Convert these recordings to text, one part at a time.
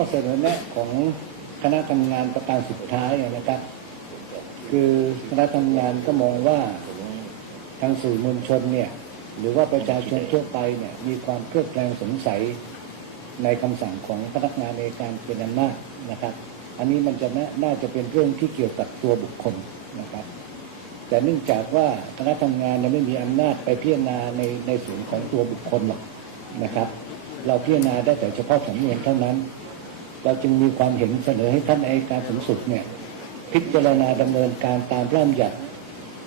ข้อเสนอแนะของคณะทำงานประการสุดท้ายนะครับ คือคณะทำงานก็มองว่าทางสื่อมวลชนเนี่ยหรือว่าประชาชนทั่วไปเนี่ยมีความเครือบแคลงสงสัยในคำสั่งของพนักงานในการเป็นอันมากนะครับ อันนี้มันจะน่าจะเป็นเรื่องที่เกี่ยวกับตัวบุคคลนะครับ แต่เนื่องจากว่าคณะทำงานเนี่ยไม่มีอำนาจไปพิจารณาในในส่วนของตัวบุคคลหรอกนะครับ เราพิจารณาได้แต่เฉพาะสำนวนเท่านั้น เราจึงมีความเห็นเสนอให้ท่านอัยการสูงสุดเนี่ยพิจารณาดำเนินการตามระราชบัญญัติ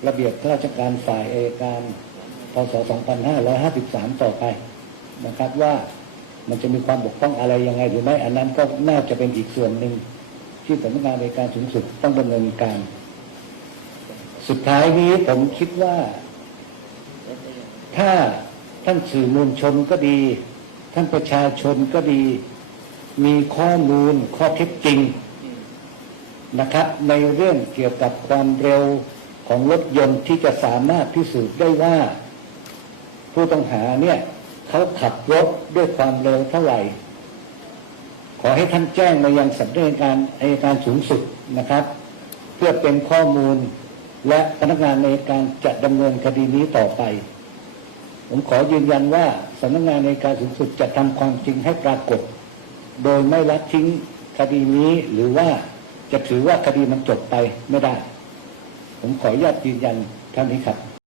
ระเบียบข้าราชการฝ่ายอัยการพศ 2553 ต่อไปนะครับว่ามันจะมีความบกพร่องอะไรยังไงหรือไม่อันนั้นก็น่าจะเป็นอีกส่วนหนึ่งที่สำนักงานอัยการสูงสุดต้องดำเนินการ สุดท้ายนี้ผมคิดว่า ถ้าท่านสื่อมวลชนก็ดี ท่านประชาชนก็ดี มีข้อมูลข้อเท็จจริงนะครับ ในเรื่องเกี่ยวกับความเร็วของรถยนต์ที่จะสามารถพิสูจน์ได้ว่า ผู้ต้องหาเนี่ยเขาขับรถด้วยความเร็วเท่าไหร่ ขอให้ท่านแจ้งมายังสำนักงานอัยการสูงสุดนะครับ เพื่อเป็นข้อมูลและพนักงานในการจะดำเนินคดีนี้ต่อไป ผมขอยืนยันว่าสำนักงานในการสูงสุดจะทำความจริงให้ปรากฏ โดยไม่ละทิ้งคดีนี้หรือว่าจะถือว่าคดีมันจบไปไม่ได้ ผมขออนุญาตยืนยันเท่านี้ครับ